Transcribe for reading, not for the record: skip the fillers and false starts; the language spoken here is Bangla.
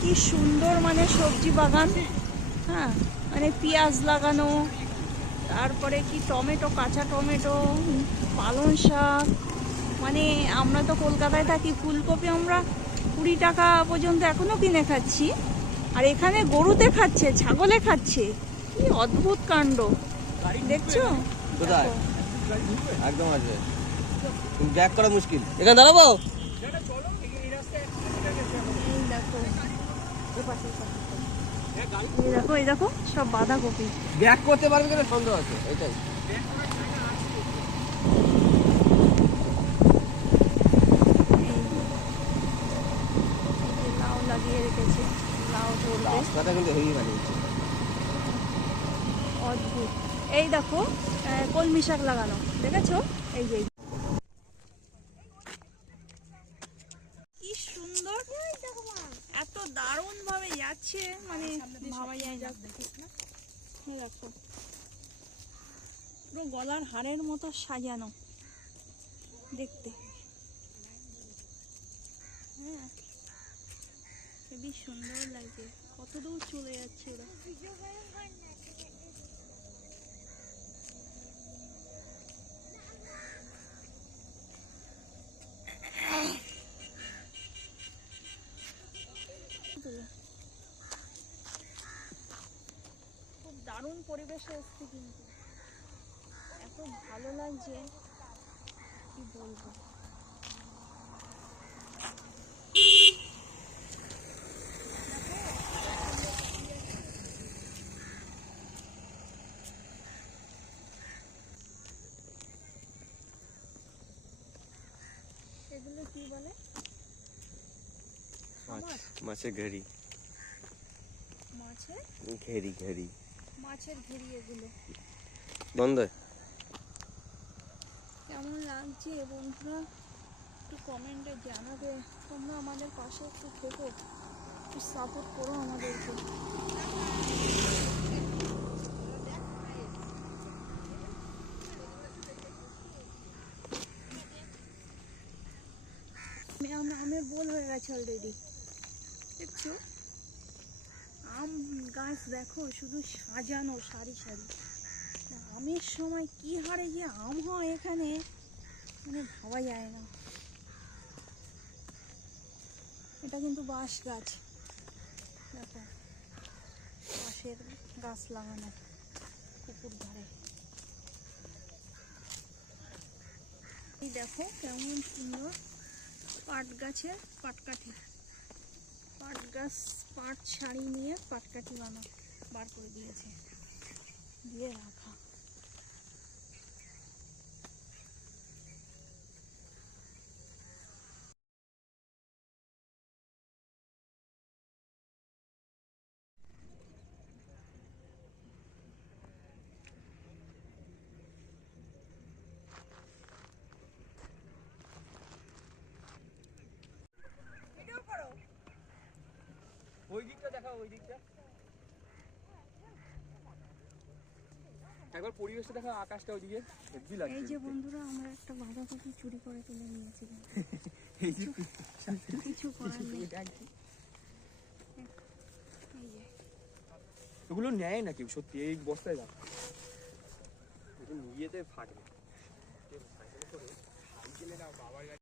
কি সুন্দর মানে সবজি বাগান। হ্যাঁ, মানে পেঁয়াজ লাগানো, তারপরে কি টমেটো, কাঁচা টমেটো, পালং শাক। মানে আমরা তো কলকাতায় থাকি, ফুলকপি আমরা 20 টাকা পর্যন্ত এখনো কিনে খাচ্ছি, আর এখানে গরুতে খাচ্ছে, ছাগলে খাচ্ছে। কি অদ্ভুত কাণ্ড দেখছো। কোথায় একদম আছে, ব্যাক করা মুশকিল। এখানে দাঁড়াবো। এই দেখো, এই দেখো সব বাঁধাকপি। ব্যাক করতে পারবে কিনা সন্দেহ আছে, এটাই। লাউ লাগিয়ে রেখেছে, লাউ ধরবে। রাস্তাটা কিন্তু হেভি বানিয়েছে, অদ্ভুত। এই দেখো কলমি শাক লাগানো, দেখেছো? এই যে কি সুন্দর, এত দারুণ ভাবে যাচ্ছে, মানে ভাবা যায় না। দেখো পুরো গলার হারের মতো সাজানো দেখতে। হ্যাঁ, খুবই সুন্দর লাগছে। কত দূর চলে যাচ্ছে ওরা। খুব দারুণ পরিবেশে এসছে, কিন্তু এত ভালো লাগছে কি বলবো। এগুলো কি বলে? মাছের ঘেরি, মাছের ঘেরি ঘেরি, মাছের ঘেরি এগুলো। বন্ধ। কেমন লাগছে বন্ধুরা একটু কমেন্টে জানাবে। তোমরা আমাদের পাশে একটু থেকো, একটু সাপোর্ট করো আমাদেরকে। আমের বোল হয়ে গেছে অলরেডি, দেখছো? আম গাছ দেখো শুধু সাজানো সারি সারি। আমের সময় কি হারে যে আম হয় এখানে, মানে ভাবা যায় না। এটা কিন্তু বাঁশ গাছ, দেখো বাঁশের গাছ লাগানো পুকুর ধারে। এই দেখো কেমন সুন্দর পাট গাছের পাটকাঠি, পাট গাছ পাট ছাড়ি নিয়ে পাটকাঠি বার করে দিয়েছে, দিয়ে রাখা। ওই দিকটা দেখাও, ওই দিকটা একবার পরিবেশটা দেখা, আকাশটা ওইদিকে হেভি লাগছে। এই যে বন্ধুরা আমরা একটা বাঁধাকপি চুরি করে তুলে নিয়েছি, কিছু করার নেই। এই যে এগুলো নেয় না কেউ, সত্যি এই বস্তায় রাখ, নিয়েতে ফাটবে।